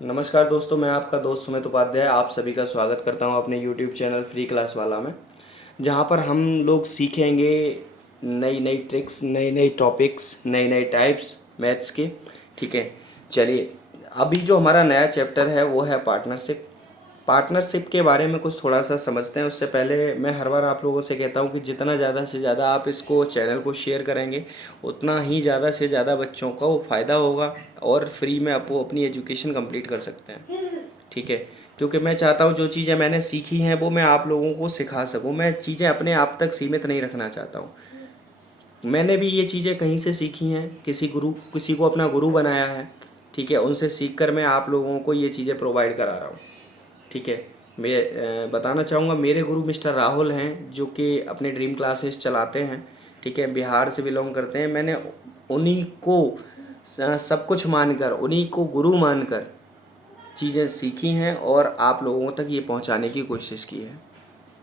नमस्कार दोस्तों, मैं आपका दोस्त सुमित उपाध्याय आप सभी का स्वागत करता हूं अपने YouTube चैनल फ्री क्लास वाला में, जहां पर हम लोग सीखेंगे नई नई ट्रिक्स, नई नई टॉपिक्स, नई नई टाइप्स मैथ्स के। ठीक है, चलिए अभी जो हमारा नया चैप्टर है वो है पार्टनरशिप। पार्टनरशिप के बारे में कुछ थोड़ा सा समझते हैं। उससे पहले मैं हर बार आप लोगों से कहता हूँ कि जितना ज़्यादा से ज़्यादा आप इसको चैनल को शेयर करेंगे उतना ही ज़्यादा से ज़्यादा बच्चों का वो फ़ायदा होगा और फ्री में आप वो अपनी एजुकेशन कंप्लीट कर सकते हैं। ठीक है, क्योंकि मैं चाहता हूँ जो चीज़ें मैंने सीखी हैं वो मैं आप लोगों को सिखा सकूँ। मैं चीज़ें अपने आप तक सीमित नहीं रखना चाहता हूँ। मैंने भी ये चीज़ें कहीं से सीखी हैं, किसी को अपना गुरु बनाया है। ठीक है, उनसे सीख कर मैं आप लोगों को ये चीज़ें प्रोवाइड करा रहा हूँ। ठीक है, मैं बताना चाहूँगा मेरे गुरु मिस्टर राहुल हैं, जो कि अपने ड्रीम क्लासेस चलाते हैं। ठीक है, बिहार से बिलोंग करते हैं। मैंने उन्हीं को सब कुछ मानकर, उन्हीं को गुरु मानकर चीज़ें सीखी हैं और आप लोगों तक ये पहुंचाने की कोशिश की है।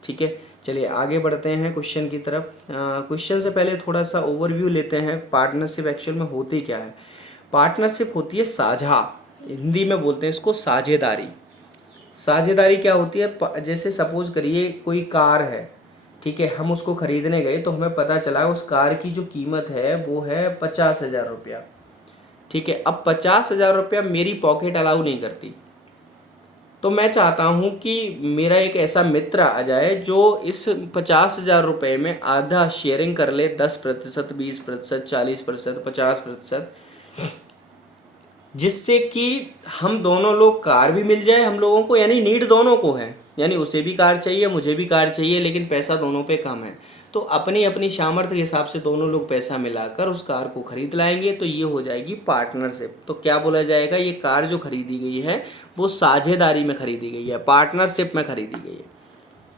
ठीक है, चलिए आगे बढ़ते हैं क्वेश्चन की तरफ। क्वेश्चन से पहले थोड़ा सा ओवरव्यू लेते हैं। पार्टनरशिप एक्चुअल में होती क्या है? पार्टनरशिप होती है साझा, हिंदी में बोलते हैं इसको साझेदारी। साझेदारी क्या होती है? जैसे सपोज करिए कोई कार है। ठीक है, हम उसको खरीदने गए तो हमें पता चला उस कार की जो कीमत है वो है 50,000 रुपया। ठीक है, अब 50,000 रुपया मेरी पॉकेट अलाउ नहीं करती, तो मैं चाहता हूँ कि मेरा एक ऐसा मित्र आ जाए जो इस 50,000 रुपये में आधा शेयरिंग कर ले, 10%, 20%, 40%, 50%, जिससे कि हम दोनों लोग कार भी मिल जाए हम लोगों को, यानी नीड दोनों को है, यानी उसे भी कार चाहिए, मुझे भी कार चाहिए, लेकिन पैसा दोनों पे कम है। तो अपनी अपनी सामर्थ्य के हिसाब से दोनों लोग पैसा मिलाकर उस कार को खरीद लाएंगे, तो ये हो जाएगी पार्टनरशिप। तो क्या बोला जाएगा? ये कार जो खरीदी गई है वो साझेदारी में खरीदी गई है, पार्टनरशिप में खरीदी गई है।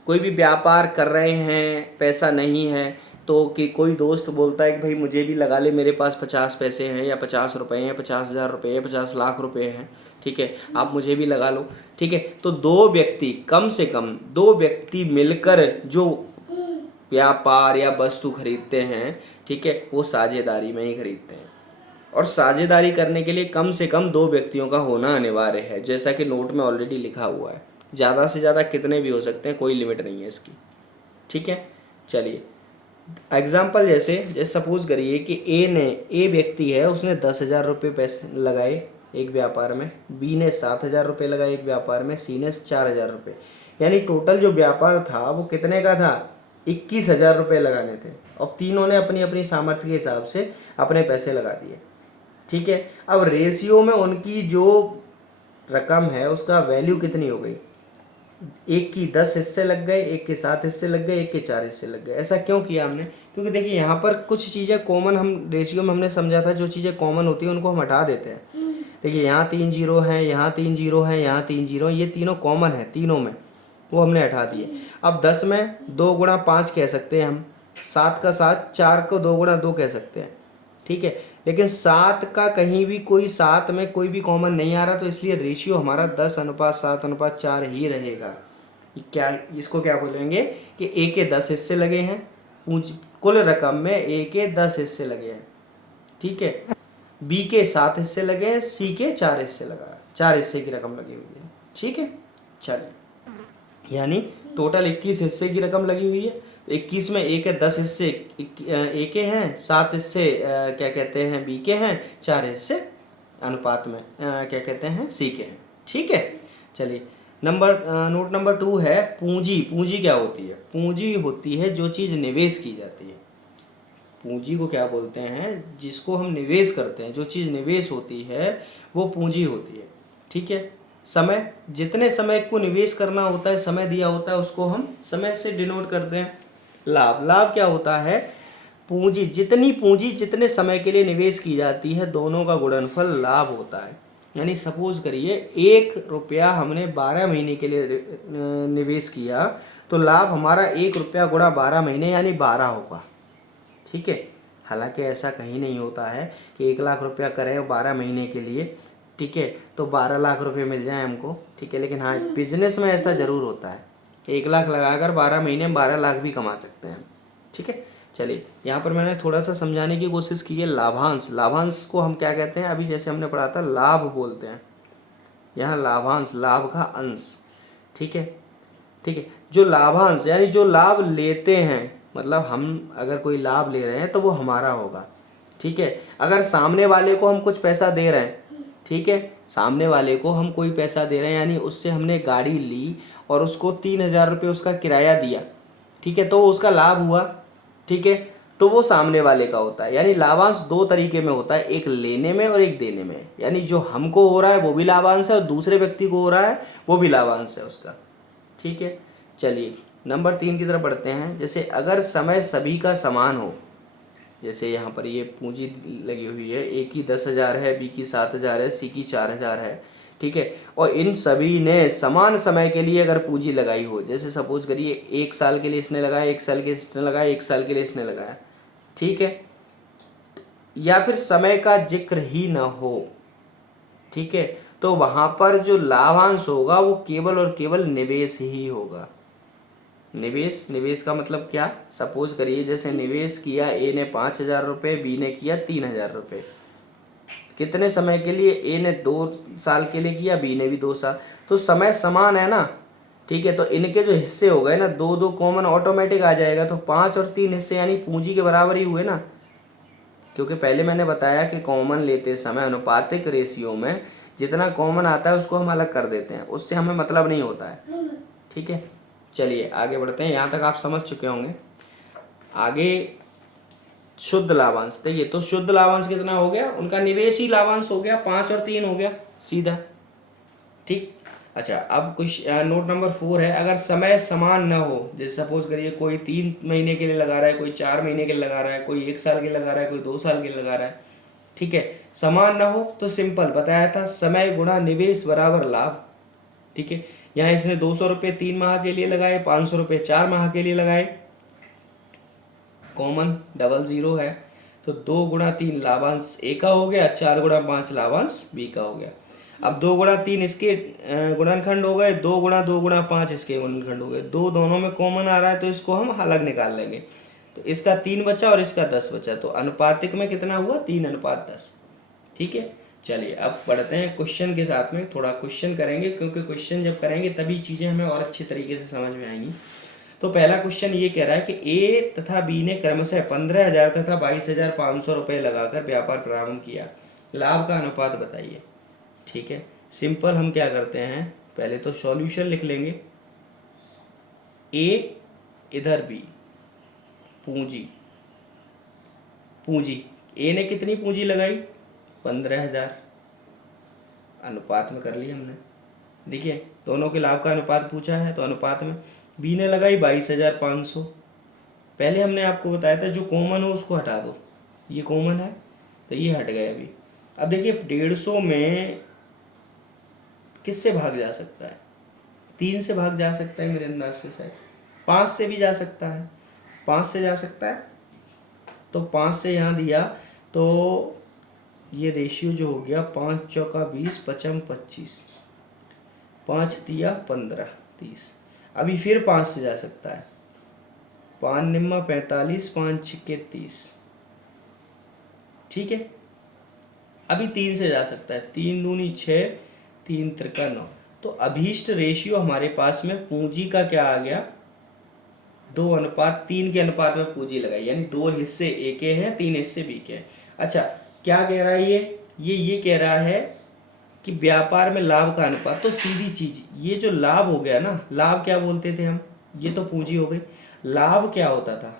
कोई भी व्यापार कर रहे हैं, पैसा नहीं है, तो कि कोई दोस्त बोलता है कि भाई मुझे भी लगा ले, मेरे पास 50 पैसे हैं या 50 रुपये हैं, 50,000 रुपये हैं, 50 लाख रुपये हैं। ठीक है, आप मुझे भी लगा लो। ठीक है, तो दो व्यक्ति, कम से कम दो व्यक्ति मिलकर जो व्यापार या वस्तु खरीदते हैं, ठीक है, वो साझेदारी में ही खरीदते हैं। और साझेदारी करने के लिए कम से कम दो व्यक्तियों का होना अनिवार्य है, जैसा कि नोट में ऑलरेडी लिखा हुआ है। ज़्यादा से ज़्यादा कितने भी हो सकते हैं, कोई लिमिट नहीं है इसकी। ठीक है, चलिए एग्जाम्पल जैसे जैसे सपोज करिए कि ए व्यक्ति है, उसने 10,000 रुपये पैसे लगाए एक व्यापार में, बी ने 7,000 रुपये लगाए एक व्यापार में, सी ने 4,000 रुपये। यानी टोटल जो व्यापार था वो कितने का था? 21,000 रुपये लगाने थे, और तीनों ने अपनी अपनी सामर्थ्य के हिसाब से अपने पैसे लगा दिए। ठीक है, अब रेशियो में उनकी जो रकम है उसका वैल्यू कितनी हो गई? एक की 10 हिस्से लग गए, एक के 7 हिस्से लग गए, एक के 4 हिस्से लग गए। ऐसा क्यों किया हमने? क्योंकि देखिए यहाँ पर कुछ चीज़ें कॉमन, हम रेशियो में हमने समझा था जो चीज़ें कॉमन होती हैं उनको हम हटा देते हैं। देखिए यहाँ 3 जीरो हैं, यहाँ 3 जीरो हैं, यहाँ 3 जीरो, ये तीनों कॉमन है तीनों में, वो हमने हटा दिए। अब 10 में 2 गुणा 5 कह सकते हैं हम, 7 का 7, 4 को 2 गुणा 2 कह सकते हैं। ठीक है, लेकिन 7 का कहीं भी कोई 7 में कोई भी कॉमन नहीं आ रहा, तो इसलिए रेशियो हमारा 10:7:4 ही रहेगा। क्या इसको क्या बोलेंगे कि ए के 10 हिस्से लगे हैं, कुल रकम में ए के 10 हिस्से लगे हैं। ठीक है, बी के 7 हिस्से लगे हैं, सी के 4 हिस्से लगा, 4 हिस्से की रकम लगी हुई है। ठीक है, चलिए यानी टोटल 21 हिस्से की रकम लगी हुई है। तो 21 में ए के 10 हिस्से ए के हैं, 7 हिस्से क्या कहते हैं बी के हैं, 4 हिस्से अनुपात में क्या कहते हैं सी के हैं। ठीक है, चलिए नोट नंबर 2 है पूंजी। पूंजी क्या होती है? पूंजी होती है जो चीज़ निवेश की जाती है। पूंजी को क्या बोलते हैं? जिसको हम निवेश करते हैं, जो चीज़ निवेश होती है वो पूंजी होती है। ठीक है, समय, जितने समय को निवेश करना होता है, समय दिया होता है, उसको हम समय से डिनोट करते हैं। लाभ, लाभ क्या होता है? पूंजी जितने समय के लिए निवेश की जाती है, दोनों का गुणनफल लाभ होता है। यानी सपोज करिए 1 रुपया हमने 12 महीने के लिए निवेश किया, तो लाभ हमारा 1 रुपया गुणा 12 महीने यानी 12 होगा। ठीक है, हालांकि ऐसा कहीं नहीं होता है कि 1 लाख रुपया करें 12 महीने के लिए, ठीक है, तो 12 लाख रुपये मिल जाए हमको। ठीक है, लेकिन हाँ बिजनेस में ऐसा ज़रूर होता है, 1 लाख लगाकर 12 महीने में 12 लाख भी कमा सकते हैं। ठीक है, चलिए यहाँ पर मैंने थोड़ा सा समझाने की कोशिश की है लाभांश। लाभांश को हम क्या कहते हैं? अभी जैसे हमने पढ़ा था लाभ बोलते हैं, यहाँ लाभांश, लाभ का अंश, ठीक है। ठीक है, जो लाभांश यानी जो लाभ लेते हैं, मतलब हम अगर कोई लाभ ले रहे हैं तो वो हमारा होगा, ठीक है। अगर सामने वाले को हम कुछ पैसा दे रहे हैं, ठीक है, सामने वाले को हम कोई पैसा दे रहे हैं, यानी उससे हमने गाड़ी ली और उसको 3,000 रुपये उसका किराया दिया, ठीक है, तो उसका लाभ हुआ, ठीक है, तो वो सामने वाले का होता है। यानी लाभांश दो तरीके में होता है, एक लेने में और एक देने में। यानी जो हमको हो रहा है वो भी लाभांश है और दूसरे व्यक्ति को हो रहा है वो भी लाभांश है उसका, ठीक है। चलिए नंबर 3 की तरफ बढ़ते हैं। जैसे अगर समय सभी का समान हो, जैसे यहाँ पर ये पूंजी लगी हुई है, ए की 10,000 है, बी की 7,000 है, सी की 4,000 है, ठीक है, और इन सभी ने समान समय के लिए अगर पूंजी लगाई हो, जैसे सपोज करिए 1 साल के लिए इसने लगाया, 1 साल के लिए इसने लगाया, 1 साल के लिए इसने लगाया, ठीक है, या फिर समय का जिक्र ही ना हो, ठीक है, तो वहाँ पर जो लाभांश होगा वो केवल और केवल निवेश ही होगा। निवेश, निवेश का मतलब क्या, सपोज करिए जैसे निवेश किया ए ने 5,000 रुपये, बी ने किया 3,000 रुपये, कितने समय के लिए, ए ने 2 साल के लिए किया, बी ने भी 2 साल, तो समय समान है ना, ठीक है, तो इनके जो हिस्से हो गए ना, 2-2 कॉमन ऑटोमेटिक आ जाएगा, तो 5 और 3 हिस्से यानी पूंजी के बराबर ही हुए ना, क्योंकि पहले मैंने बताया कि कॉमन लेते समय अनुपातिक रेशियो में जितना कॉमन आता है उसको हम अलग कर देते हैं, उससे हमें मतलब नहीं होता है, ठीक है। चलिए आगे बढ़ते हैं, यहाँ तक आप समझ चुके होंगे। आगे शुद्ध लाभांश, देखिए तो शुद्ध लाभांश कितना हो गया, उनका निवेश ही लाभांश हो गया, 5 और 3 हो गया सीधा, ठीक। अच्छा अब कुछ नोट नंबर 4 है, अगर समय समान न हो, जैसे सपोज करिए कोई 3 महीने के लिए लगा रहा है, कोई 4 महीने के लिए लगा रहा है, कोई 1 साल के लिए लगा रहा है, कोई 2 साल के लिए लगा रहा है, ठीक है, समान ना हो तो सिंपल बताया था, समय गुणा निवेश बराबर लाभ, ठीक है। यहाँ इसने 200 रुपये 3 माह के लिए लगाए, 500 रुपये 4 माह के लिए लगाए, कॉमन डबल जीरो है, तो 2 गुणा 3 लाभांश ए का हो गया, 4 गुणा 5 लाभांश बी का हो गया। अब 2 गुणा 3 इसके गुणनखंड हो गए, 2 गुणा 2 गुणा 5 इसके गुणनखंड हो गए, दो दोनों में कॉमन आ रहा है तो इसको हम अलग निकाल लेंगे, तो इसका 3 बचा और इसका 10 बचा, तो अनुपातिक में कितना हुआ, 3:10, ठीक है। चलिए अब बढ़ते हैं क्वेश्चन के साथ में, थोड़ा क्वेश्चन करेंगे क्योंकि क्वेश्चन जब करेंगे तभी चीज़ें हमें और अच्छे तरीके से समझ में आएंगी। तो पहला क्वेश्चन ये कह रहा है कि ए तथा बी ने क्रमशः 15,000 तथा 22,500 रुपये लगाकर व्यापार प्रारंभ किया, लाभ का अनुपात बताइए, ठीक है। सिंपल हम क्या करते हैं, पहले तो सॉल्यूशन लिख लेंगे, ए इधर बी, पूंजी, पूंजी ए ने कितनी पूंजी लगाई, 15,000, अनुपात में कर लिया हमने, देखिए दोनों के लाभ का अनुपात पूछा है तो अनुपात में, बी ने लगाई 22,500, पहले हमने आपको बताया था जो कॉमन हो उसको हटा दो, ये कॉमन है तो ये हट गया अभी। अब देखिए 150 में किससे भाग जा सकता है, 3 से भाग जा सकता है मेरे अंदाज से, शायद 5 से भी जा सकता है, 5 से जा सकता है, तो 5 से यहाँ दिया तो ये रेशियो जो हो गया, 5 चौका 20, 5 25, 5 दिया 15 30, अभी फिर 5 से जा सकता है, 5 निम्मा 45, 5 छिक्के 30, ठीक है। अभी 3 से जा सकता है, 3 दूनी 6, 3 त्रिका 9, तो अभीष्ट रेशियो हमारे पास में पूंजी का क्या आ गया, 2:3 के अनुपात में पूंजी लगाई, यानी 2 हिस्से ए के हैं, 3 हिस्से बी के हैं। अच्छा क्या कह रहा है ये कह रहा है कि व्यापार में लाभ का अनुपात, तो सीधी चीज, ये जो लाभ हो गया ना, लाभ क्या बोलते थे हम, ये तो पूंजी हो गई, लाभ क्या होता था,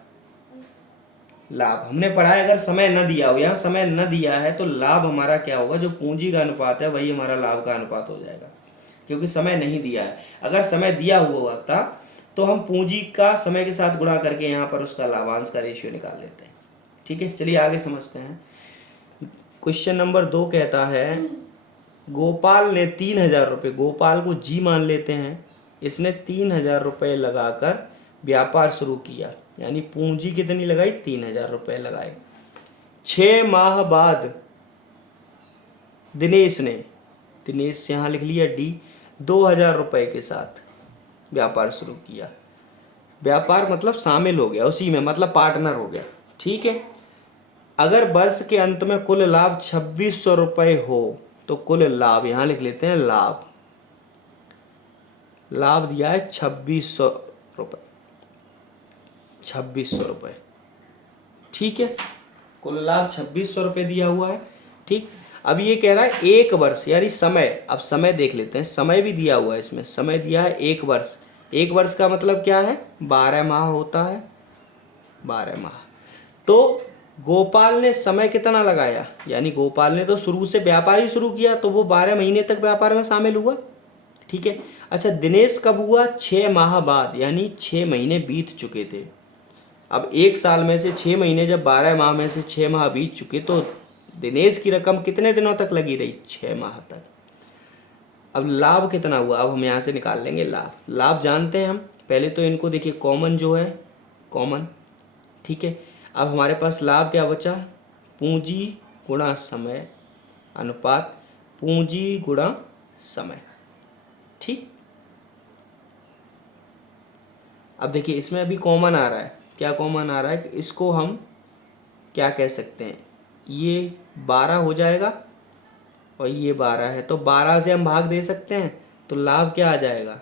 लाभ हमने पढ़ा है अगर समय न दिया हो, यहाँ समय न दिया है तो लाभ हमारा क्या होगा, जो पूंजी का अनुपात है वही हमारा लाभ का अनुपात हो जाएगा, क्योंकि समय नहीं दिया है। अगर समय दिया हुआ था तो हम पूंजी का समय के साथ गुणा करके यहाँ पर उसका लाभांश का रेशियो निकाल लेते हैं, ठीक है। चलिए आगे समझते हैं। क्वेश्चन नंबर 2 कहता है, गोपाल ने 3,000 रुपये, गोपाल को जी मान लेते हैं, इसने 3,000 रुपये लगाकर व्यापार शुरू किया, यानी पूंजी कितनी लगाई, 3,000 रुपये लगाए। 6 माह बाद दिनेश ने, दिनेश यहाँ लिख लिया डी, 2,000 रुपये के साथ व्यापार शुरू किया, व्यापार मतलब शामिल हो गया उसी में, मतलब पार्टनर हो गया, ठीक है। अगर वर्ष के अंत में कुल लाभ 2,600 रुपये हो, तो कुल लाभ यहाँ लिख लेते हैं, लाभ, लाभ दिया है 2600 रुपये, 2600 रुपये। ठीक है, कुल लाभ 2600 रुपये दिया हुआ है। ठीक, अब ये कह रहा है 1 वर्ष यानी समय। अब समय देख लेते हैं, समय भी दिया हुआ है इसमें, समय दिया है 1 वर्ष। 1 वर्ष का मतलब क्या है, 12 माह होता है, 12 माह। तो गोपाल ने समय कितना लगाया, यानी गोपाल ने तो शुरू से व्यापार ही शुरू किया, तो वो 12 महीने तक व्यापार में शामिल हुआ। ठीक है, अच्छा दिनेश कब हुआ, 6 माह बाद, यानी 6 महीने बीत चुके थे। अब 1 साल में से 6 महीने, जब 12 माह में से 6 माह बीत चुके, तो दिनेश की रकम कितने दिनों तक लगी रही, 6 माह तक। अब लाभ कितना हुआ, अब हम यहाँ से निकाल लेंगे लाभ। लाभ जानते हैं हम, पहले तो इनको देखिए, कॉमन जो है, कॉमन। ठीक है, अब हमारे पास लाभ क्या बचा, पूंजी गुणा समय अनुपात पूंजी गुणा समय। ठीक, अब देखिए इसमें अभी कॉमन आ रहा है, क्या कॉमन आ रहा है कि इसको हम क्या कह सकते हैं, ये 12 हो जाएगा और ये 12 है, तो 12 से हम भाग दे सकते हैं, तो लाभ क्या आ जाएगा,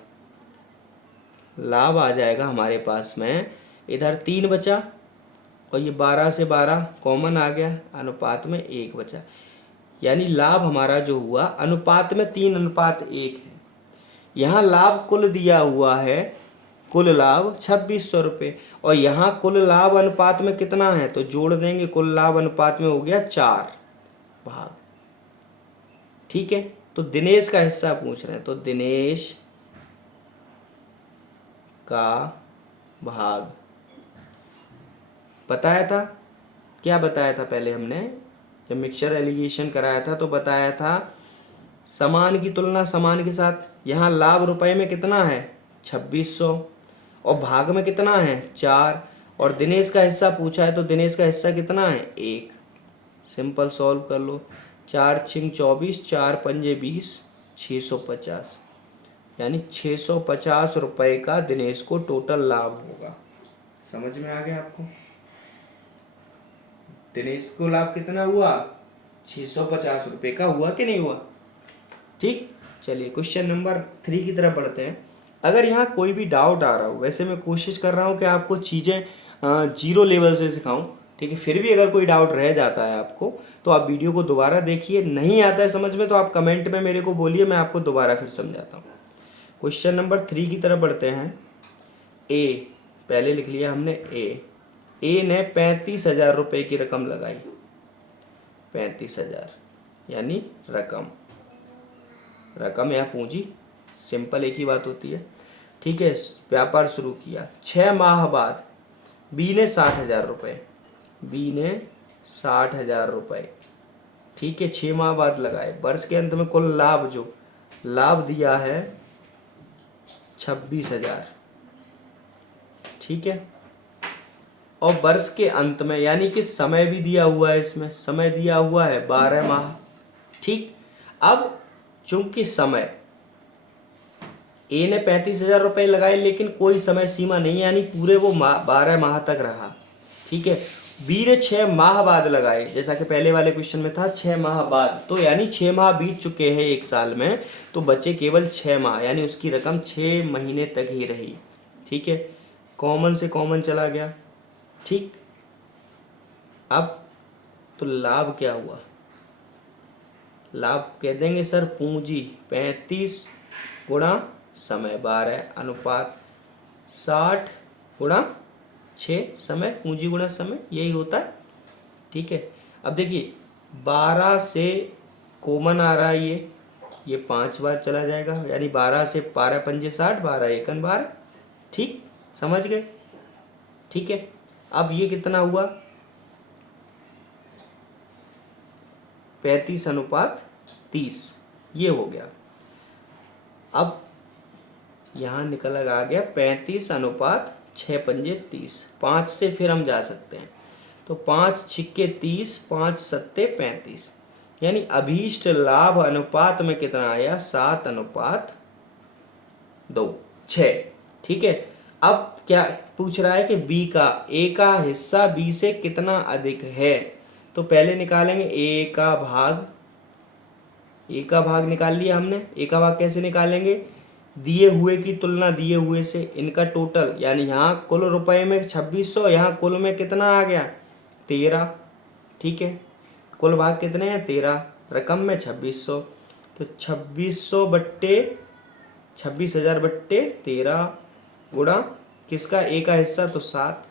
लाभ आ जाएगा हमारे पास में, इधर 3 बचा और ये 12 से 12 कॉमन आ गया, अनुपात में 1 बचा। यानी लाभ हमारा जो हुआ अनुपात में 3:1 है। यहाँ लाभ कुल दिया हुआ है, कुल लाभ 2600 रुपये, और यहाँ कुल लाभ अनुपात में कितना है, तो जोड़ देंगे, कुल लाभ अनुपात में हो गया 4 भाग। ठीक है, तो दिनेश का हिस्सा पूछ रहे हैं, तो दिनेश का भाग बताया था, क्या बताया था पहले हमने, जब मिक्सचर एलिगेशन कराया था तो बताया था समान की तुलना समान के साथ। यहाँ लाभ रुपए में कितना है, 2600, और भाग में कितना है, 4, और दिनेश का हिस्सा पूछा है, तो दिनेश का हिस्सा कितना है, 1। सिंपल सॉल्व कर लो, 4 छिंग 24, 4 पंजे 20, 650, यानी 650 रुपये का दिनेश को टोटल लाभ होगा। समझ में आ गया आपको, दिनेश को लाभ कितना हुआ, 650 रुपये का हुआ कि नहीं हुआ। ठीक, चलिए क्वेश्चन नंबर 3 की तरफ बढ़ते हैं। अगर यहाँ कोई भी डाउट आ रहा हो, वैसे मैं कोशिश कर रहा हूँ कि आपको चीज़ें 0 लेवल से सिखाऊं, ठीक है, फिर भी अगर कोई डाउट रह जाता है आपको, तो आप वीडियो को दोबारा देखिए, नहीं आता है समझ में तो आप कमेंट में मेरे को बोलिए, मैं आपको दोबारा फिर समझाता हूँ। क्वेश्चन नंबर 3 की तरफ बढ़ते हैं। ए पहले लिख लिया हमने, ए ने 35,000 रुपये की रकम लगाई, 35,000 यानी रकम या पूंजी, सिंपल एक ही बात होती है। ठीक है, व्यापार शुरू किया, 6 माह बाद बी ने 60,000 रुपये, बी ने 60,000 रुपये, ठीक है, 6 माह बाद लगाए। वर्ष के अंत में कुल लाभ, जो लाभ दिया है 26,000, ठीक है, और वर्ष के अंत में, यानी कि समय भी दिया हुआ है, इसमें समय दिया हुआ है 12 माह। ठीक, अब चूंकि समय, ए ने 35,000 रुपये लगाए, लेकिन कोई समय सीमा नहीं है, यानी पूरे वो 12 माह तक रहा। ठीक है, बी ने 6 माह बाद लगाए, जैसा कि पहले वाले क्वेश्चन में था 6 माह बाद, तो यानी 6 माह बीत चुके हैं 1 साल में, तो बचे केवल 6 माह, यानी उसकी रकम 6 महीने तक ही रही। ठीक है, कॉमन से कॉमन चला गया। ठीक, अब तो लाभ क्या हुआ, लाभ कह देंगे सर पूंजी, 35 गुणा समय 12 अनुपात 60 गुणा 6 समय, पूंजी गुणा समय, यही होता है। ठीक है, अब देखिए 12 से कॉमन आ रहा है, ये 5 बार चला जाएगा, यानी 12 से 12 पंजे 60, 12 एकन 12। ठीक, समझ गए। ठीक है, अब ये कितना हुआ, 35 अनुपात 30, ये हो गया। अब यहाँ निकल आ गया 35 अनुपात 6 पंजे 30, 5 से फिर हम जा सकते हैं, तो 5 छिक्के 30, 5 सत्ते 35, यानी अभीष्ट लाभ अनुपात में कितना आया, 7 अनुपात 2, 6। ठीक है, अब क्या पूछ रहा है कि बी का, ए का हिस्सा बी से कितना अधिक है, तो पहले निकालेंगे ए का भाग ए का भाग निकाल लिया हमने। ए का भाग कैसे निकालेंगे, दिए हुए की तुलना दिए हुए से, इनका टोटल, यानी यहाँ कुल रुपए में 2600, यहाँ कुल में कितना आ गया 13। ठीक है, कुल भाग कितने हैं 13, रकम में 2600, तो 2600 बट्टे 26,000 बट्टे 13 गुणा किसका, ए का हिस्सा तो 7,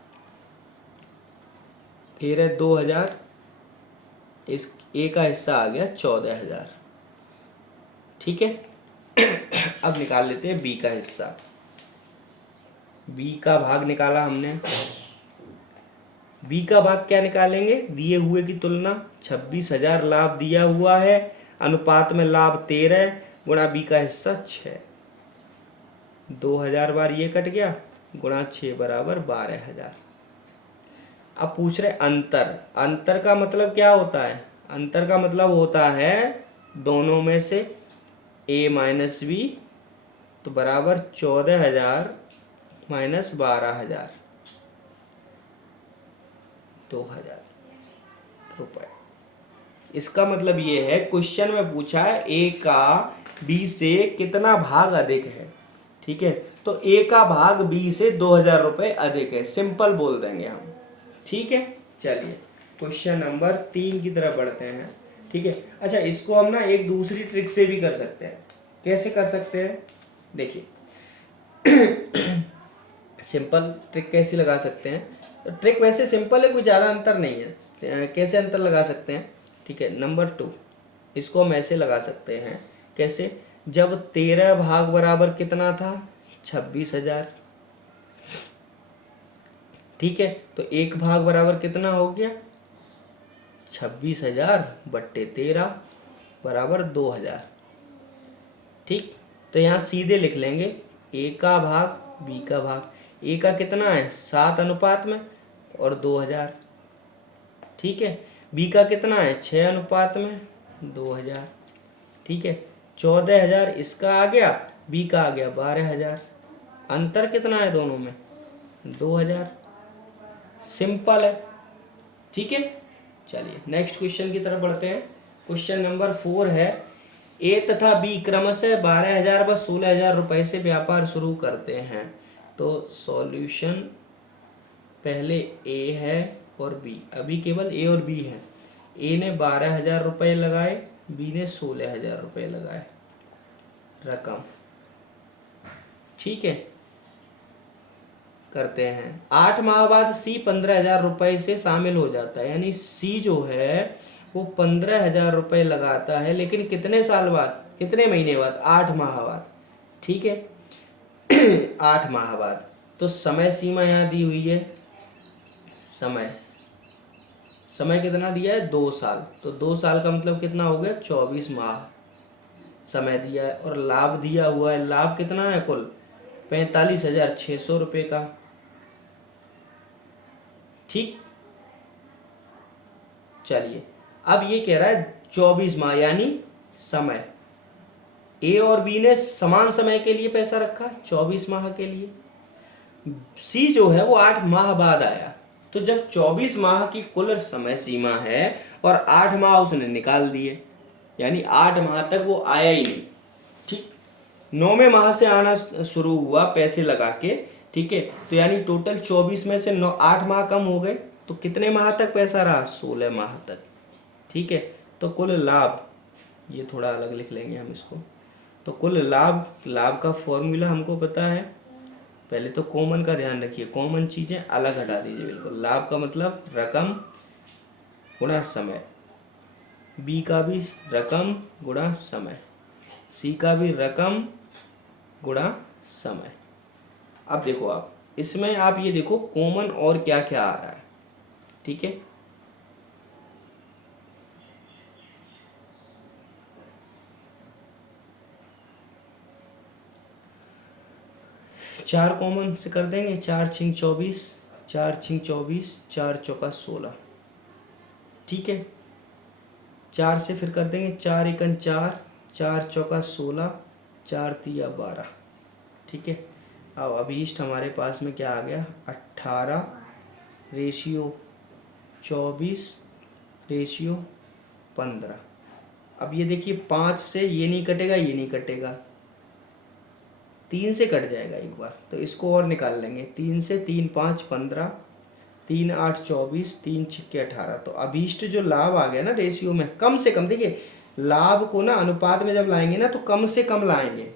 13 2000, इस ए का हिस्सा आ गया 14,000। ठीक है, अब निकाल लेते हैं बी का हिस्सा। बी का भाग निकाला हमने। बी का भाग क्या निकालेंगे, दिए हुए की तुलना, 26,000 लाभ दिया हुआ है, अनुपात में लाभ 13 गुणा बी का हिस्सा 6, 2000 बार ये कट गया, गुणा 6 बराबर 12,000। अब पूछ रहे अंतर। अंतर का मतलब क्या होता है, अंतर का मतलब होता है दोनों में से a माइनस बी, तो बराबर 14,000 माइनस 12,000, 2,000 रुपये। इसका मतलब ये है, क्वेश्चन में पूछा है ए का बी से कितना भाग अधिक है। ठीक है, तो ए का भाग बी से 2,000 रुपये अधिक है, सिंपल बोल देंगे हम। ठीक है, चलिए क्वेश्चन नंबर 3 की तरफ बढ़ते हैं। ठीक है, अच्छा इसको हम ना एक दूसरी ट्रिक से भी कर सकते हैं। कैसे कर सकते हैं, देखिए सिंपल ट्रिक कैसे लगा सकते हैं, तो ट्रिक वैसे सिंपल है, कोई ज़्यादा अंतर नहीं है। कैसे अंतर लगा सकते हैं, ठीक है, नंबर 2 इसको हम ऐसे लगा सकते हैं। कैसे, जब 13 भाग बराबर कितना था 26,000, ठीक है, तो एक भाग बराबर कितना हो गया 26,000 बट्टे 13 बराबर 2,000। ठीक, तो यहाँ सीधे लिख लेंगे ए का भाग बी का भाग। ए का कितना है 7 अनुपात में और 2,000। ठीक है, बी का कितना है 6 अनुपात में 2,000। ठीक है, 14,000 इसका आ गया, बी का आ गया 12,000। अंतर कितना है दोनों में 2,000। सिंपल है। ठीक है, चलिए नेक्स्ट क्वेश्चन की तरफ बढ़ते हैं। क्वेश्चन नंबर 4 है, ए तथा बी क्रमशः 12,000 व 16,000 रुपये से व्यापार शुरू करते हैं। तो सॉल्यूशन पहले ए है और बी, अभी केवल ए और बी है। ए ने 12,000 रुपये लगाए, बी ने 16,000 रुपये लगाए रकम। ठीक है, करते हैं। 8 माह बाद सी 15,000 रुपये से शामिल हो जाता है, यानी सी जो है वो 15,000 रुपये लगाता है, लेकिन कितने साल बाद, कितने महीने बाद, 8 माह बाद। ठीक है 8 माह बाद। तो समय सीमा यहाँ दी हुई है, समय समय कितना दिया है 2 साल, तो 2 साल का मतलब कितना हो गया 24 माह समय दिया है। और लाभ दिया हुआ है, लाभ कितना है कुल 45,600 रुपये का। ठीक, चलिए अब ये कह रहा है 24 माह, यानी समय ए और बी ने समान समय के लिए पैसा रखा 24 माह के लिए। सी जो है वो 8 माह बाद आया, तो जब 24 माह की कुल समय सीमा है और 8 माह उसने निकाल दिए, यानी 8 माह तक वो आया ही नहीं। ठीक, 9वें माह से आना शुरू हुआ पैसे लगा के। ठीक है, तो यानी टोटल 24 में से 8 माह कम हो गए, तो कितने माह तक पैसा रहा 16 माह तक। ठीक है, तो कुल लाभ, ये थोड़ा अलग लिख लेंगे हम इसको। तो कुल लाभ, लाभ का फॉर्मूला हमको पता है, पहले तो कॉमन का ध्यान रखिए, कॉमन चीज़ें अलग हटा दीजिए बिल्कुल। लाभ का मतलब रकम गुणा समय, बी का भी रकम गुणा समय, सी का भी रकम गुणा समय। अब देखो आप इसमें, आप ये देखो कॉमन और क्या क्या आ रहा है। ठीक है, चार कॉमन से कर देंगे, 4 छिंग 24, 4 छिंग 24, 4 चौका 16। ठीक है, 4 से फिर कर देंगे 4 एकन 4, 4 चौका 16, 4 तिया 12। ठीक है, अब अभीष्ट हमारे पास में क्या आ गया 18 रेशियो 24 रेशियो 15। अब ये देखिए 5 से ये नहीं कटेगा, ये नहीं कटेगा, 3 से कट जाएगा एक बार, तो इसको और निकाल लेंगे। 3 से 3 5 15, 3 8 24, 3 छक्के 18। तो अभीष्ट जो लाभ आ गया ना रेशियो में, कम से कम, देखिए लाभ को ना अनुपात में जब लाएंगे ना तो कम से कम लाएंगे,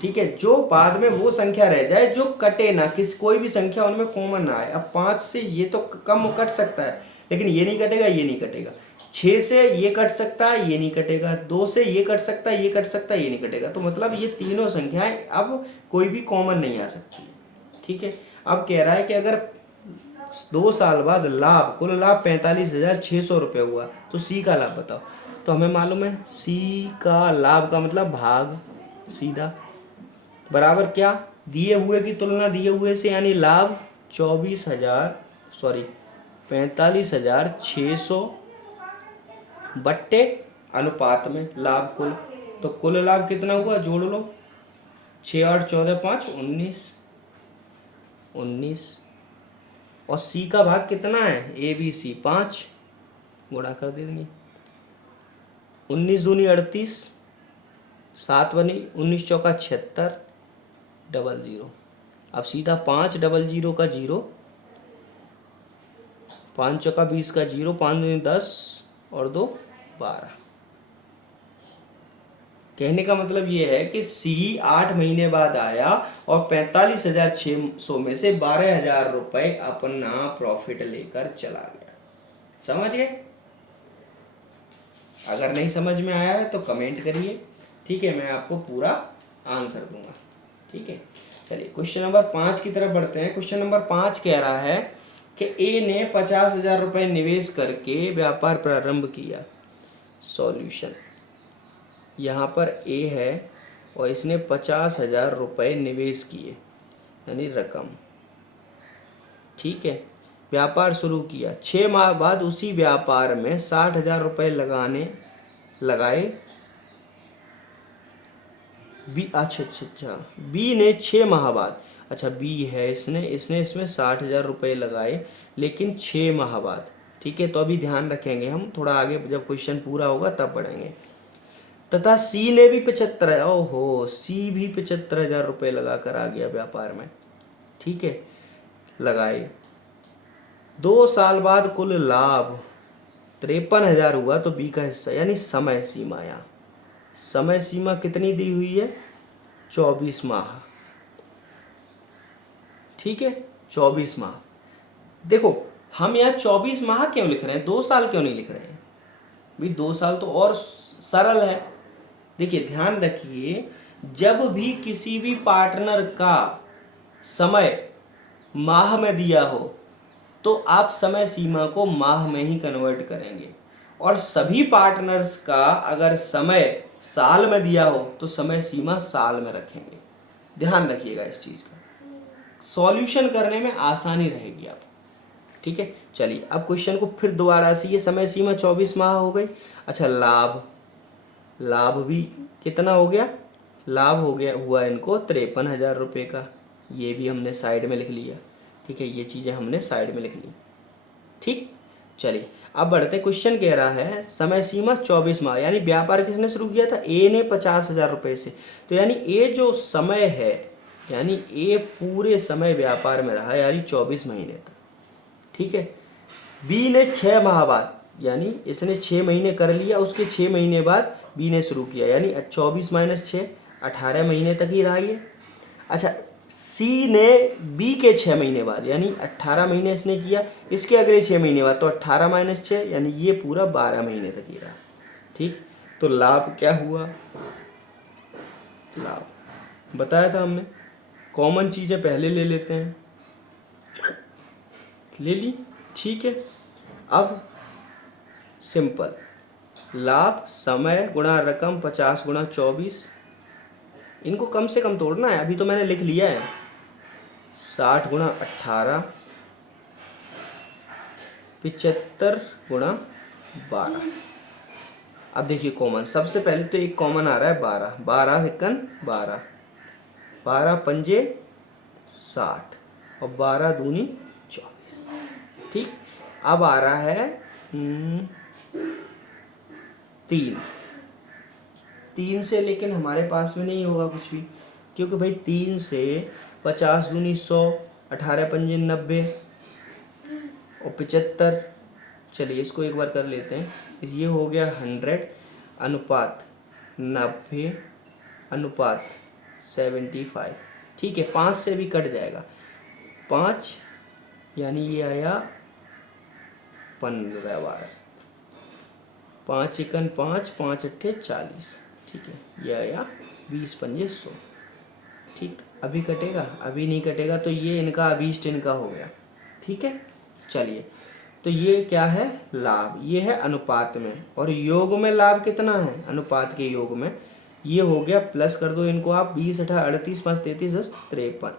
ठीक है, जो बाद में वो संख्या रह जाए जो कटे ना, कोई भी संख्या उनमें कॉमन ना आए। अब 5 से ये तो कम कट सकता है, लेकिन ये नहीं कटेगा, ये नहीं कटेगा। 6 से ये कट सकता है, ये नहीं कटेगा। 2 से ये कट सकता है, ये कट सकता है, ये नहीं कटेगा। तो मतलब ये तीनों संख्याएं अब कोई भी कॉमन नहीं आ सकती, ठीक है। अब कह रहा है कि अगर 2 साल बाद लाभ, कुल लाभ 45,600 रुपये हुआ, तो सी का लाभ बताओ। तो हमें मालूम है सी का लाभ का मतलब भाग सीधा बराबर क्या, दिए हुए की तुलना दिए हुए से, यानी लाभ 45,600 बट्टे अनुपात में लाभ कुल। तो कुल लाभ कितना हुआ, जोड़ लो, 6 8 14 5 19। और सी का भाग कितना है, ए बी सी 5, गुणा कर देंगे। 19 दूनी 38, 7 बनी, 19 चौका 76, 00। अब सीधा 5 00 का 0, 5 चौका 20 का 0, 5 दूनी 10 और 2 12। कहने का मतलब ये है कि सी 8 महीने बाद आया और 45,600 में से 12,000 रुपये अपना प्रॉफिट लेकर चला गया। समझ गए? अगर नहीं समझ में आया है तो कमेंट करिए, ठीक है, मैं आपको पूरा आंसर दूंगा, ठीक है। चलिए क्वेश्चन नंबर 5 की तरफ बढ़ते हैं। क्वेश्चन नंबर 5 कह रहा है कि ए ने 50,000 रुपये निवेश करके व्यापार प्रारंभ किया। सॉल्यूशन, यहाँ पर ए है और इसने 50,000 रुपये निवेश किए, यानी रकम, ठीक है। व्यापार शुरू किया, 6 माह बाद उसी व्यापार में 60,000 रुपये लगाए। अच्छा, बी ने 6 माह बाद, अच्छा बी है, इसने इसमें 60,000 रुपये लगाए, लेकिन 6 माह बाद, ठीक है। तो अभी ध्यान रखेंगे हम, थोड़ा आगे जब क्वेश्चन पूरा होगा तब पढ़ेंगे। तथा सी ने भी 75, ओहो, सी भी 75,000 रुपये लगा कर आ गया व्यापार में, ठीक है, लगाए। 2 साल बाद कुल लाभ 53,000 हुआ, तो बी का हिस्सा, यानी समय सीमा, यहाँ समय सीमा कितनी दी हुई है, 24 माह, ठीक है, 24 माह। देखो हम यहाँ 24 माह क्यों लिख रहे हैं, 2 साल क्यों नहीं लिख रहे हैं भाई, 2 साल तो और सरल है। देखिए ध्यान रखिए, जब भी किसी भी पार्टनर का समय माह में दिया हो तो आप समय सीमा को माह में ही कन्वर्ट करेंगे, और सभी पार्टनर्स का अगर समय साल में दिया हो तो समय सीमा साल में रखेंगे। ध्यान रखिएगा इस चीज़ का, सॉल्यूशन करने में आसानी रहेगी आप, ठीक है। चलिए अब क्वेश्चन को फिर दोबारा से, ये समय सीमा 24 माह हो गई। अच्छा लाभ भी कितना हो गया, लाभ हो गया हुआ इनको 53,000 रुपये का, ये भी हमने साइड में लिख लिया, ठीक है, ये चीज़ें हमने साइड में लिख ली, ठीक। चलिए अब बढ़ते, क्वेश्चन कह रहा है समय सीमा 24 माह, यानी व्यापार किसने शुरू किया था, ए ने 50,000 रुपये से। तो यानी ए जो समय है, यानी ए पूरे समय व्यापार में रहा, यानी 24 महीने तक, ठीक है। बी ने 6 माह बाद, यानी इसने 6 महीने कर लिया, उसके 6 महीने बाद बी ने शुरू किया, यानी 24 - 6 18 महीने तक ही रहा ये। अच्छा, सी ने बी के 6 महीने बाद, यानी 18 महीने इसने किया, इसके अगले 6 महीने बाद, तो 18 - 6, यानी ये पूरा 12 महीने तक ही रहा, ठीक। तो लाभ क्या हुआ, लाभ बताया था हमने, कॉमन चीज़ें पहले ले लेते हैं, ले ली, ठीक है। अब सिंपल, लाभ समय गुणा रकम 50 गुणा 24, इनको कम से कम तोड़ना है, अभी तो मैंने लिख लिया है। 60 गुणा 18, 75 गुणा 12। अब देखिए कॉमन, सबसे पहले तो एक कॉमन आ रहा है 12, 12 एकन 12, 12 पंजे 60 और 12 दूनी 24, ठीक। अब आ रहा है 3, 3 से लेकिन हमारे पास में नहीं होगा कुछ भी, क्योंकि भाई 3 से 50 दूनी 100, 18 पंजे 90 और 75। चलिए इसको एक बार कर लेते हैं। ये हो गया 100 अनुपात 90 अनुपात 75। ठीक है, 5 से भी कट जाएगा 5, यानी ये आया 15 बार। 5 एकन 5, 5 अट्ठे 40। ठीक है, ये आया 20 पंजे 100। ठीक, अभी कटेगा? अभी नहीं कटेगा, तो ये इनका अभीष्ट इनका हो गया। ठीक है, चलिए तो ये क्या है? लाभ। ये है अनुपात में, और योग में लाभ कितना है? अनुपात के योग में ये हो गया, प्लस कर दो इनको आप, 20 अठा 38 5 33 10 53,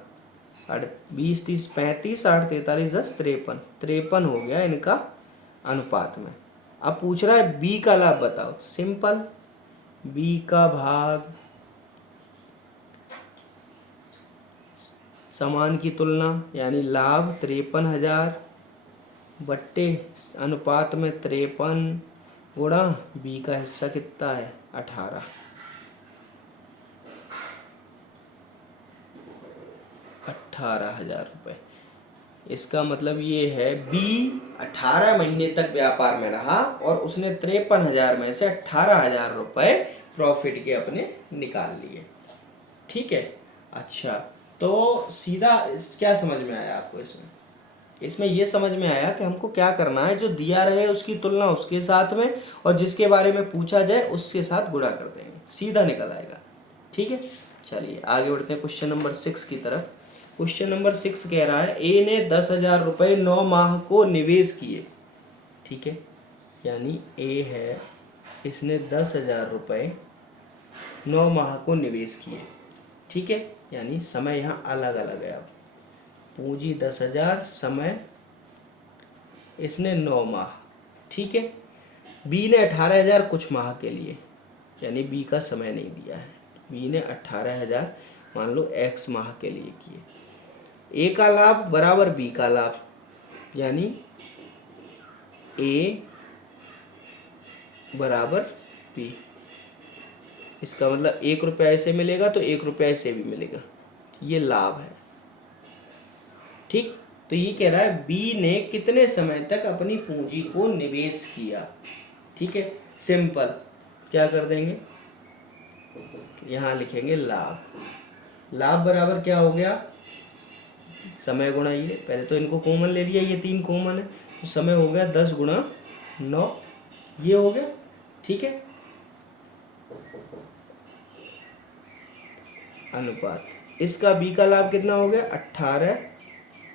20 30 35 8 43 10 53, 53 हो गया इनका अनुपात में। अब पूछ रहा है बी का लाभ बताओ। सिंपल, बी का भाग समान की तुलना, यानी लाभ 53,000 बट्टे अनुपात में 53 गुणा बी का हिस्सा कितना है? 18,000 रुपये। इसका मतलब ये है बी 18 महीने तक व्यापार में रहा और उसने 53,000 में से 18,000 रुपये प्रॉफिट के अपने निकाल लिए। ठीक है, अच्छा तो सीधा क्या समझ में आया आपको? इसमें ये समझ में आया कि हमको क्या करना है, जो दिया रहे उसकी तुलना उसके साथ में, और जिसके बारे में पूछा जाए उसके साथ गुणा कर देंगे, सीधा निकल आएगा। ठीक है, चलिए आगे बढ़ते हैं क्वेश्चन नंबर 6 की तरफ। क्वेश्चन नंबर 6 कह रहा है ए ने 10,000 रुपये 9 माह को निवेश किए। ठीक है, यानी ए है, इसने 10,000 रुपये 9 माह को निवेश किए। ठीक है, यानी समय यहाँ अलग अलग है। अब पूंजी 10,000, समय इसने 9 माह। ठीक है, बी ने 18,000 कुछ माह के लिए, यानी बी का समय नहीं दिया है। बी ने 18,000 मान लो x माह के लिए किए। ए का लाभ बराबर बी का लाभ, यानी ए बराबर बी। इसका मतलब 1 रुपया ऐसे मिलेगा तो 1 रुपया ऐसे भी मिलेगा, ये लाभ है। ठीक, तो ये कह रहा है बी ने कितने समय तक अपनी पूंजी को निवेश किया। ठीक है, सिंपल क्या कर देंगे, यहाँ लिखेंगे लाभ। लाभ बराबर क्या हो गया? समय गुणा ये, पहले तो इनको कॉमन ले लिया, ये 3 कॉमन है, तो समय हो गया 10 गुणा 9, ये हो गया। ठीक है, अनुपात इसका बी का लाभ कितना हो गया? 18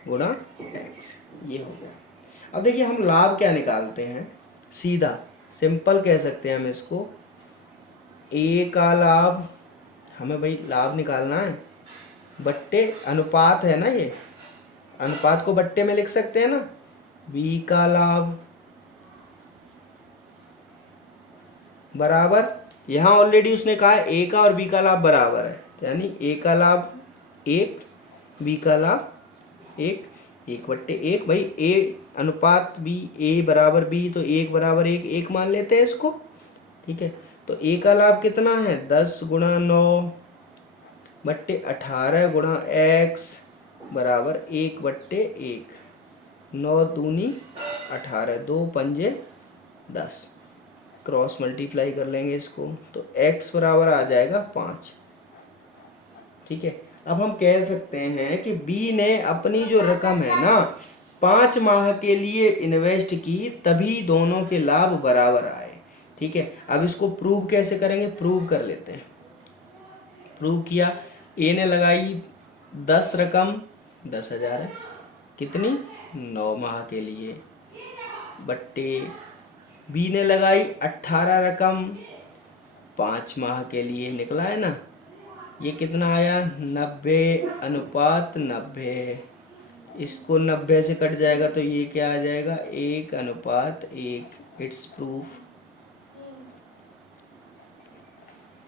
गुणा x, ये हो गया। अब देखिए हम लाभ क्या निकालते हैं, सीधा सिंपल कह सकते हैं हम इसको, ए का लाभ, हमें भाई लाभ निकालना है, बट्टे अनुपात है ना, ये अनुपात को बट्टे में लिख सकते हैं ना, बी का लाभ बराबर, यहाँ ऑलरेडी उसने कहा है ए का और बी का लाभ बराबर है, यानी ए का लाभ 1, बी का लाभ 1, 1/1। भाई ए अनुपात बी, ए बराबर बी, तो 1 बराबर 1, 1 मान लेते हैं इसको। ठीक है, तो ए का लाभ कितना है? 10 गुणा 9 बट्टे 18 गुणा x बराबर 1/1। 9 दूनी 18, 2 पंजे 10, क्रॉस मल्टीप्लाई कर लेंगे इसको, तो x बराबर आ जाएगा 5। ठीक है, अब हम कह सकते हैं कि बी ने अपनी जो रकम है ना 5 माह के लिए इन्वेस्ट की, तभी दोनों के लाभ बराबर आए। ठीक है, अब इसको प्रूव कैसे करेंगे, प्रूव कर लेते हैं। प्रूव किया, ए ने लगाई 10 रकम 10,000 है, कितनी? 9 माह के लिए, बट्टे बी ने लगाई 18 रकम 5 माह के लिए, निकला है ना, ये कितना आया? 90 अनुपात 90। इसको 90 से कट जाएगा तो ये क्या आ जाएगा? 1 अनुपात 1। It's proof.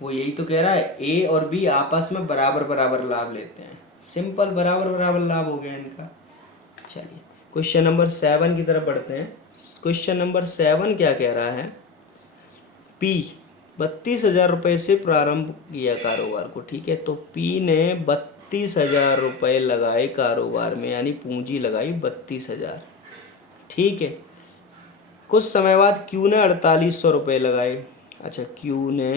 वो यही तो कह रहा है, ए और बी आपस में बराबर बराबर लाभ लेते हैं। सिंपल, बराबर बराबर लाभ हो गया इनका। चलिए क्वेश्चन नंबर 7 की तरफ बढ़ते हैं। क्वेश्चन नंबर 7 क्या कह रहा है? पी 32,000 रुपये से प्रारंभ किया कारोबार को, ठीक है। तो पी ने 32,000 रुपये लगाए कारोबार में, यानी पूंजी लगाई 32,000, ठीक है। कुछ समय बाद क्यू ने 4800 रुपये लगाए। अच्छा, क्यू ने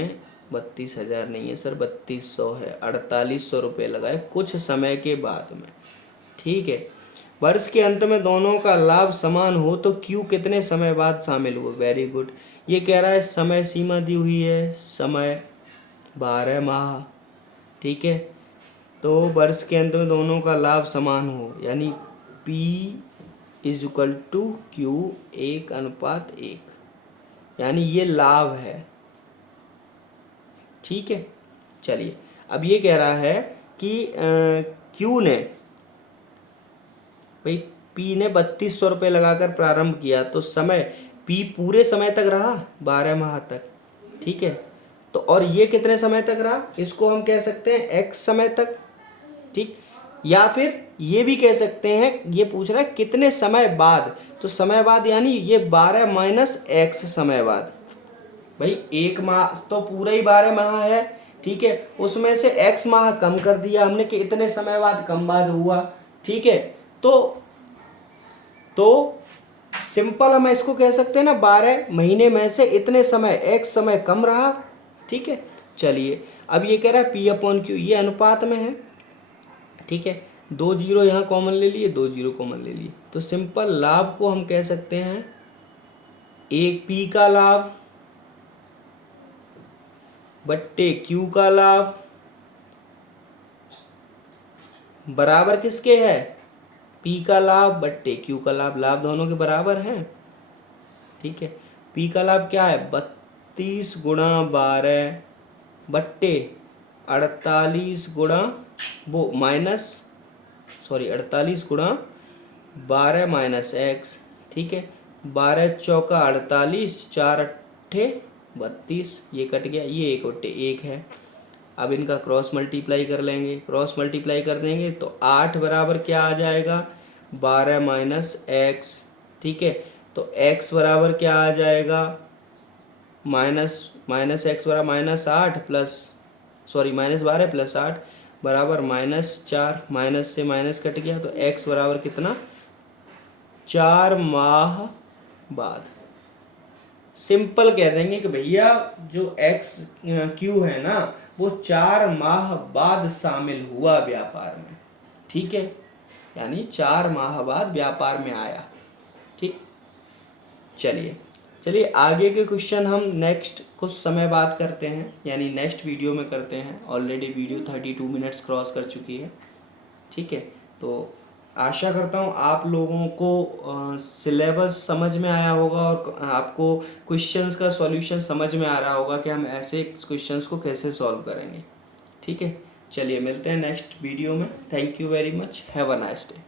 32,000 नहीं है सर, 3200 है, 4800 रुपये लगाए कुछ समय के बाद में, ठीक है। वर्ष के अंत में दोनों का लाभ समान हो तो क्यू कितने समय बाद शामिल हुआ? Very good. ये कह रहा है समय सीमा दी हुई है, समय 12 माह, ठीक है। तो वर्ष के अंत में दोनों का लाभ समान हो, यानी P is equal to Q 1:1, यानी ये लाभ है, ठीक है। चलिए, अब ये कह रहा है कि Q ने, भाई P ने 3200 रुपये लगाकर प्रारंभ किया, तो समय P पूरे समय तक रहा, 12 माह तक, ठीक है। तो और ये कितने समय तक रहा? इसको हम कह सकते हैं x समय तक, ठीक। या फिर ये भी कह सकते हैं, ये पूछ रहा है कितने समय बाद, तो समय बाद यानी ये 12 माइनस x समय बाद। भाई 1 माह तो पूरा ही 12 माह है, ठीक है। उसमें से x माह कम कर दिया हमने कि इतने समय बाद कम बाद हुआ, ठीक है। तो सिंपल हम इसको कह सकते हैं ना, 12 महीने में से इतने समय x समय कम रहा, ठीक है। चलिए, अब ये कह रहा है P/Q, ये अनुपात में है, ठीक है। 2 जीरो यहाँ कॉमन ले लिए, 2 जीरो कॉमन ले लिए, तो सिंपल लाभ को हम कह सकते हैं एक P का लाभ बट्टे Q का लाभ बराबर किसके है? P का लाभ बट्टे Q का लाभ, लाभ दोनों के बराबर हैं, ठीक है। P का लाभ क्या है? 32 गुणा 12 बट्टे 48 गुणा वो माइनस 48 गुणा 12 माइनस x, ठीक है। 12 चौका 48, 4 अट्ठे 32, ये कट गया, ये 1/1 है। अब इनका क्रॉस मल्टीप्लाई कर लेंगे, क्रॉस मल्टीप्लाई कर देंगे तो 8 बराबर क्या आ जाएगा? 12 माइनस x, ठीक है। तो x बराबर क्या आ जाएगा? माइनस एक्स बराबर -8 प्लस -12 प्लस 8 बराबर -4, माइनस से माइनस कट गया, तो x बराबर कितना? 4 माह बाद। सिंपल कह देंगे कि भैया जो Q है ना, वो 4 माह बाद शामिल हुआ व्यापार में, ठीक है। यानी 4 माह बाद व्यापार में आया, ठीक। चलिए आगे के क्वेश्चन हम नेक्स्ट कुछ समय बाद करते हैं, यानी नेक्स्ट वीडियो में करते हैं। ऑलरेडी वीडियो 32 मिनट्स क्रॉस कर चुकी है, ठीक है। तो आशा करता हूँ आप लोगों को सिलेबस समझ में आया होगा और आपको क्वेश्चंस का सॉल्यूशन समझ में आ रहा होगा कि हम ऐसे क्वेश्चंस को कैसे सॉल्व करेंगे, ठीक है। चलिए मिलते हैं नेक्स्ट वीडियो में। Thank you very much, have a nice day.